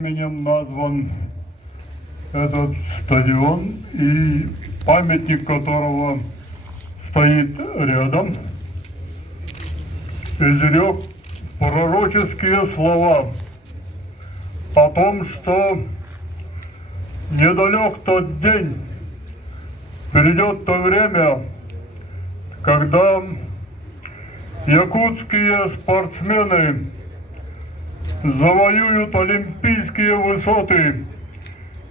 Именем назван этот стадион, и памятник которого стоит рядом, изрек пророческие слова о том, что недалек тот день, придет то время, когда якутские спортсмены завоюют олимпийские высоты,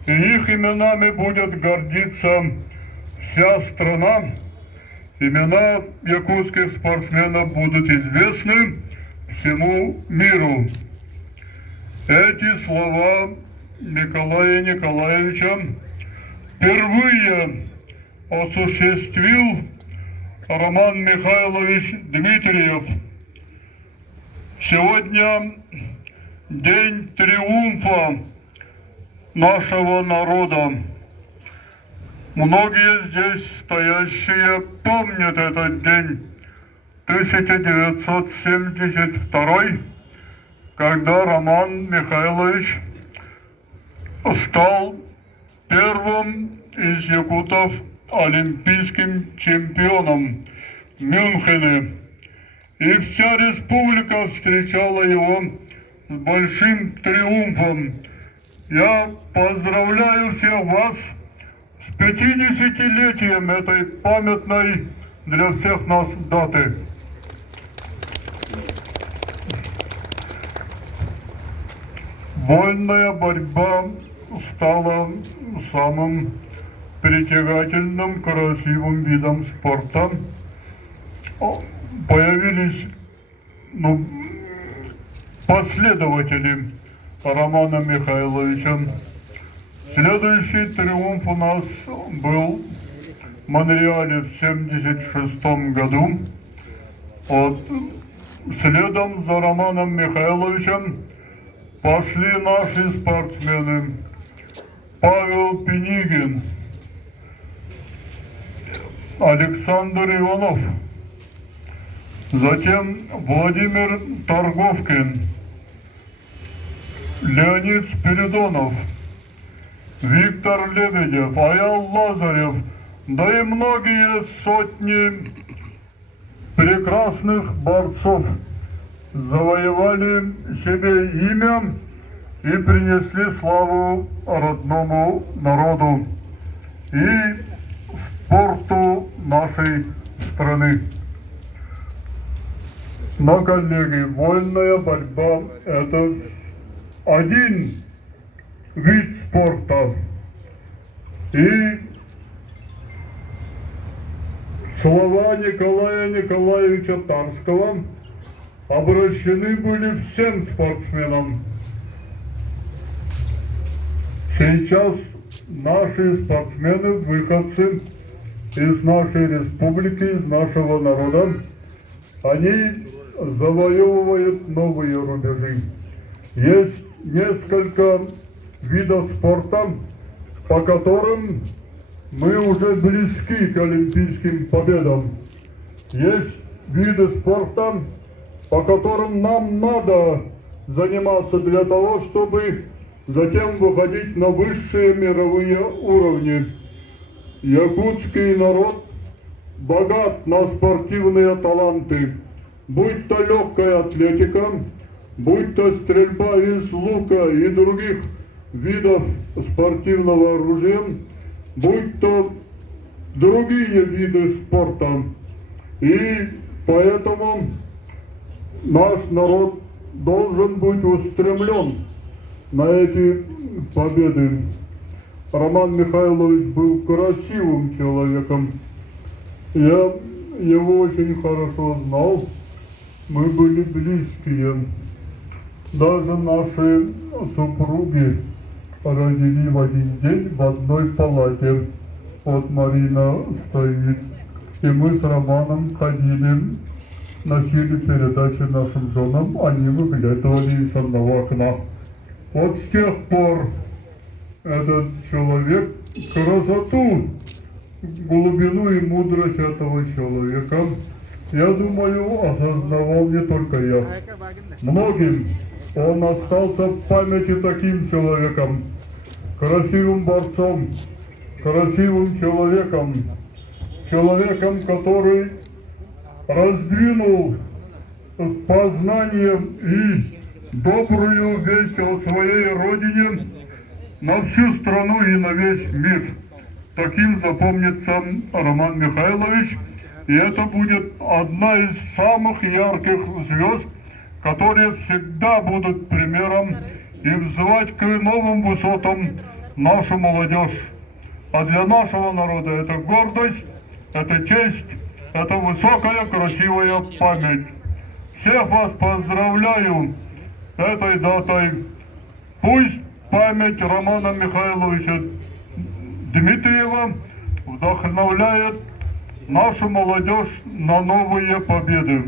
и их именами будет гордиться вся страна. Имена якутских спортсменов будут известны всему миру. Эти слова Николая Николаевича впервые осуществил Роман Михайлович Дмитриев. Сегодня день триумфа нашего народа. Многие здесь стоящие помнят этот день, 1972, когда Роман Михайлович стал первым из якутов олимпийским чемпионом в Мюнхене. И вся республика встречала его с большим триумфом. Я поздравляю всех вас с 50-летием этой памятной для всех нас даты. Вольная борьба стала самым притягательным, красивым видом спорта. Появились последователи Романа Михайловича. Следующий триумф у нас был в Монреале в 1976 году. Следом за Романом Михайловичем пошли наши спортсмены. Павел Пенигин, Александр Иванов, затем Владимир Торговкин, Леонид Спиридонов, Виктор Лебедев, Аял Лазарев, да и многие сотни прекрасных борцов завоевали себе имя и принесли славу родному народу и спорту нашей страны. Но, коллеги, вольная борьба – это один вид спорта. И слова Николая Николаевича Тарского обращены были всем спортсменам. Сейчас наши спортсмены, выходцы из нашей республики, из нашего народа, они завоевывают новые рубежи. Есть несколько видов спорта, по которым мы уже близки к олимпийским победам. Есть виды спорта, по которым нам надо заниматься для того, чтобы затем выходить на высшие мировые уровни. Якутский народ богат на спортивные таланты, будь то легкая атлетика, будь то стрельба из лука и других видов спортивного оружия, будь то другие виды спорта. И поэтому наш народ должен быть устремлен на эти победы. Роман Михайлович был красивым человеком. Я его очень хорошо знал. Мы были близкие. Даже наши супруги родили в один день в одной палате. Вот Марина стоит. И мы с Романом ходили, носили передачи нашим женам. Они выглядывали из одного окна. Вот с тех пор этот человек, красоту, глубину и мудрость этого человека, я думаю, осознавал не только я. Многим Он остался в памяти таким человеком, красивым борцом, красивым человеком, человеком, который раздвинул познание и добрую весть о своей родине на всю страну и на весь мир. Таким запомнится Роман Михайлович, и это будет одна из самых ярких звезд, которые всегда будут примером и взывать к новым высотам нашу молодежь. А для нашего народа это гордость, это честь, это высокая красивая память. Всех вас поздравляю этой датой. Пусть память Романа Михайловича Дмитриева вдохновляет нашу молодежь на новые победы.